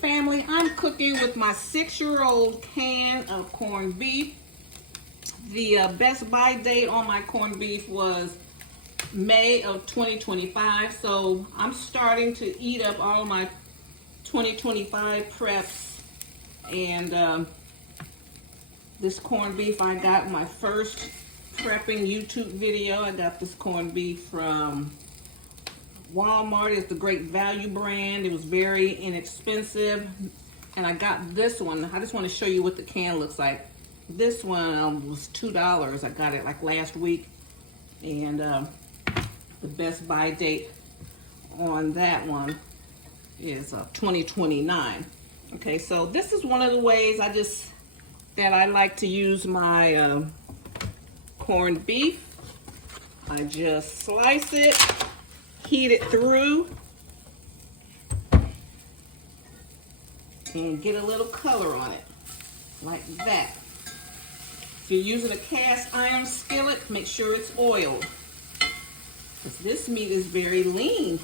family, I'm cooking with my 6-year-old can of corned beef. The best buy date on my corned beef was May of 2025, so I'm starting to eat up all my 2025 preps. And this corned beef, I got my first prepping YouTube video. I got this corned beef from Walmart. It's the Great Value brand. It was very inexpensive, and I got this one. I just want to show you what the can looks like. This one was $2. I got it like last week, and the best buy date on that one is 2029. Okay, so this is one of the ways that I like to use my corned beef. I just slice it, heat it through, and get a little color on it, like that. If you're using a cast iron skillet, make sure it's oiled, because this meat is very lean.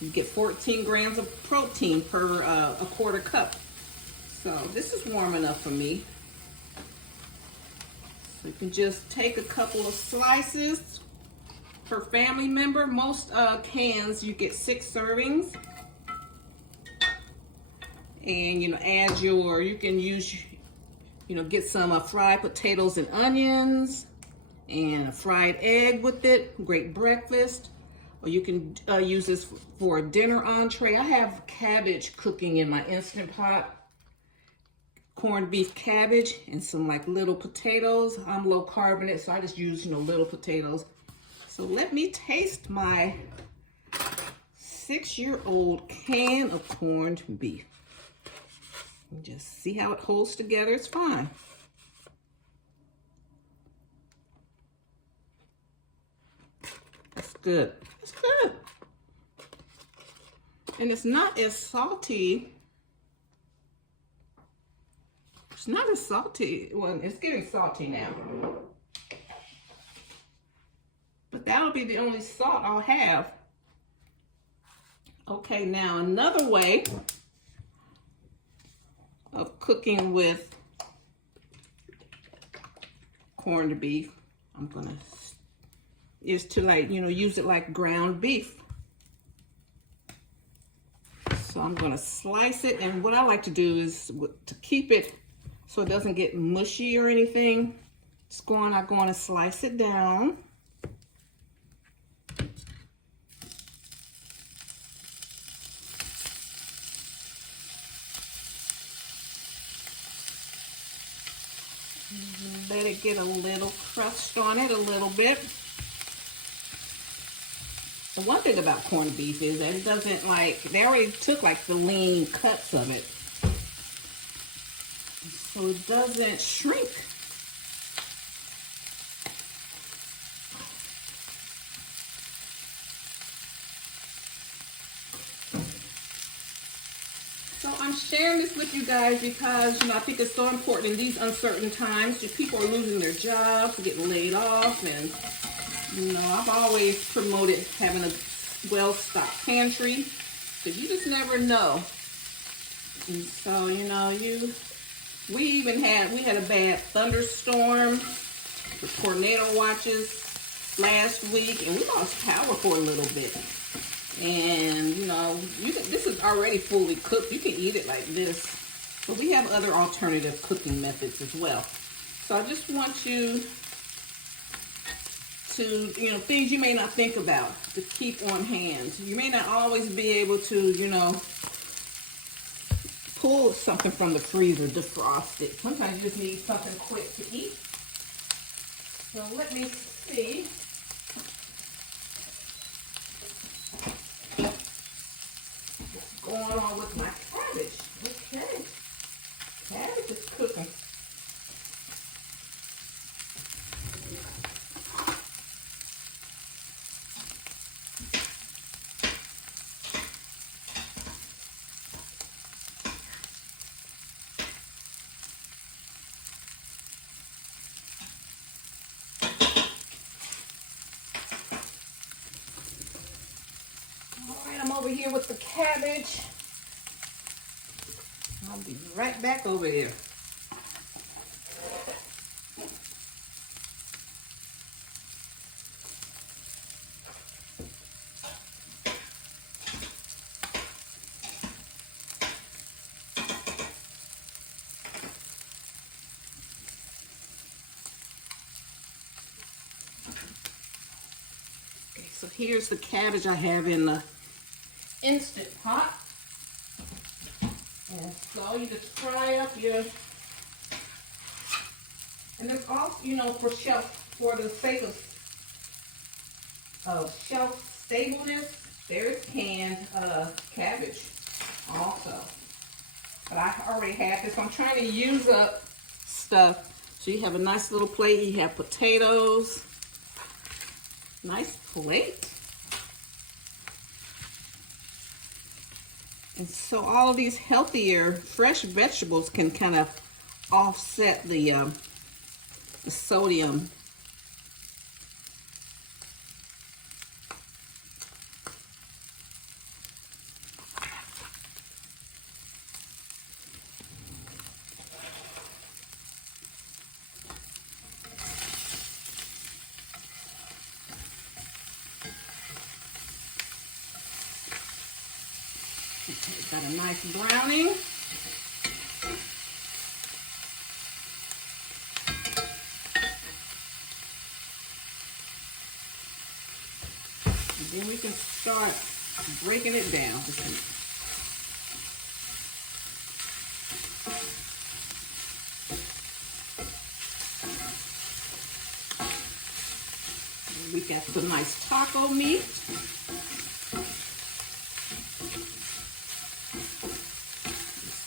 You get 14 grams of protein per a quarter cup. So this is warm enough for me. So you can just take a couple of slices per family member. Most cans, you get 6 servings. And add you can use, get some fried potatoes and onions and a fried egg with it. Great breakfast. Or you can use this for a dinner entree. I have cabbage cooking in my Instant Pot. Corned beef cabbage and some like little potatoes. I'm low carbonate, so I just use little potatoes. So let me taste my 6-year-old can of corned beef. And just see how it holds together. It's fine. That's good. It's good. And it's not as salty. It's not as salty. Well, it's getting salty now. But that'll be the only salt I'll have. Okay, now another way of cooking with corned beef, is to use it like ground beef. So I'm gonna slice it, and what I like to do is to keep it so it doesn't get mushy or anything. I'm going to slice it down. Let it get a little crust on it a little bit. The one thing about corned beef is that it doesn't they already took the lean cuts of it. So it doesn't shrink. So I'm sharing this with you guys because, I think it's so important in these uncertain times. People are losing their jobs, getting laid off, and, I've always promoted having a well-stocked pantry, because you just never know. And so, we had a bad thunderstorm, the tornado watches last week, and we lost power for a little bit. And this is already fully cooked. You can eat it like this, but we have other alternative cooking methods as well. So I just want you to, things you may not think about to keep on hand. You may not always be able to, pull something from the freezer, defrost it. Sometimes you just need something quick to eat. So let me see. What's going on with my cabbage? Okay. Cabbage is cooking. Over here with the cabbage. I'll be right back over here. Okay, so here's the cabbage I have in the Instant Pot. And so you just fry up your, and it's also, you know, for the sake of shelf stableness, there's canned cabbage also. But I already have this. I'm trying to use up stuff. So you have a nice little plate. You have potatoes. Nice plate. And so all of these healthier, fresh vegetables can kind of offset the sodium. Okay, got a nice browning. And then we can start breaking it down. We got some nice taco meat.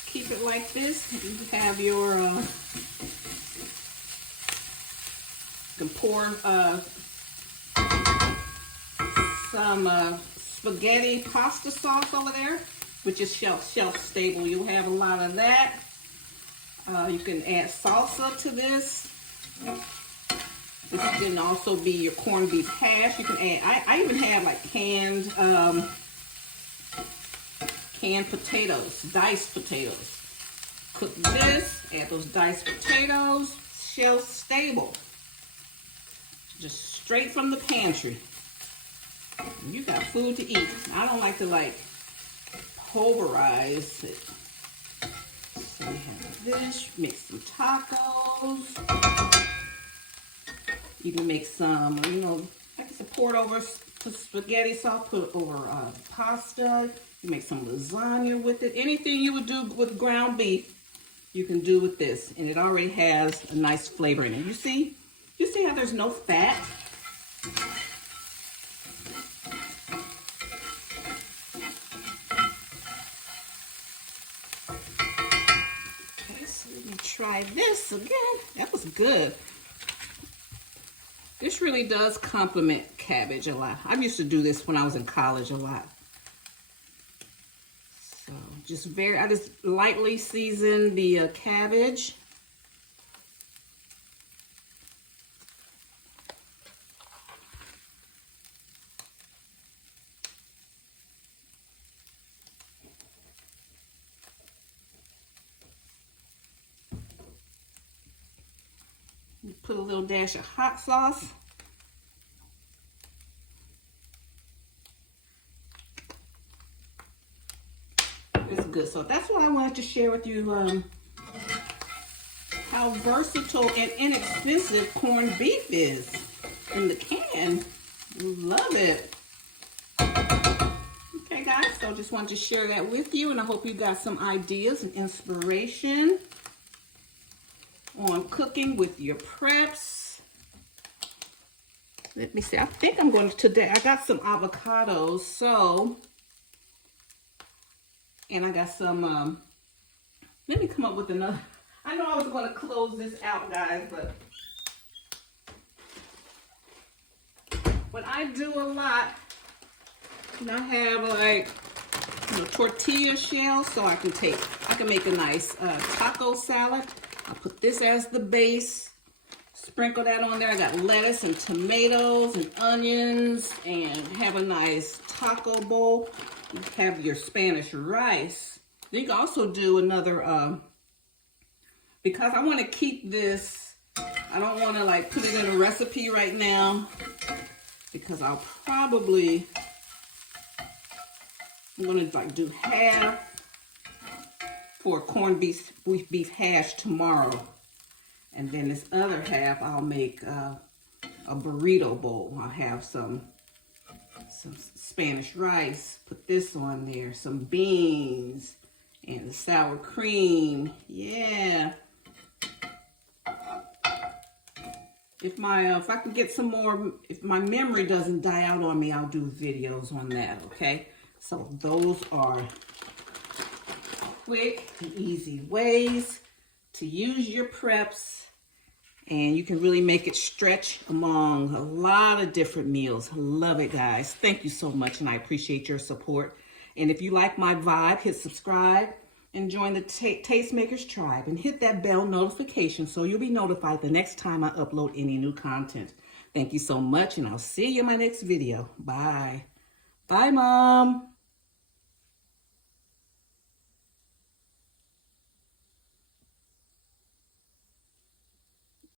Keep it like this. You have your, you can pour some spaghetti pasta sauce over there, which is shelf stable. You'll have a lot of that. You can add salsa to this. This can also be your corned beef hash. You can add, I even have like canned potatoes, diced potatoes. Cook this, add those diced potatoes, shelf stable. Just straight from the pantry. You got food to eat. I don't like to like pulverize it. So we have this, make some tacos. You can make some, you know, like I said, pour it over spaghetti sauce, put it over pasta. You make some lasagna with it. Anything you would do with ground beef, you can do with this. And it already has a nice flavor in it. You see how there's no fat? Okay, so let me try this again. That was good. This really does complement cabbage a lot. I used to do this when I was in college a lot. So I just lightly season the cabbage. Put a little dash of hot sauce. It's good. So that's what I wanted to share with you, how versatile and inexpensive corned beef is in the can. Love it. Okay guys, so just wanted to share that with you, and I hope you got some ideas and inspiration on cooking with your preps. Let me see. I think I'm going to today. I got some avocados, so, and I got some. Let me come up with another. I know I was going to close this out, guys, but when I do a lot, and I have like tortilla shells, so I can make a nice taco salad. I'll put this as the base, sprinkle that on there. I got lettuce and tomatoes and onions, and have a nice taco bowl. You have your Spanish rice. You can also do another, because I want to keep this, I don't want to like put it in a recipe right now, because I'm going to like do half for corned beef hash tomorrow. And then this other half, I'll make a burrito bowl. I'll have some Spanish rice, put this on there, some beans, and the sour cream. Yeah. If I can get some more, if my memory doesn't die out on me, I'll do videos on that, okay? So those are quick and easy ways to use your preps, and you can really make it stretch among a lot of different meals. Love it, guys. Thank you so much, and I appreciate your support. And if you like my vibe, hit subscribe and join the Tastemakers tribe, and hit that bell notification so you'll be notified the next time I upload any new content. Thank you so much, and I'll see you in my next video. Bye. Bye, Mom.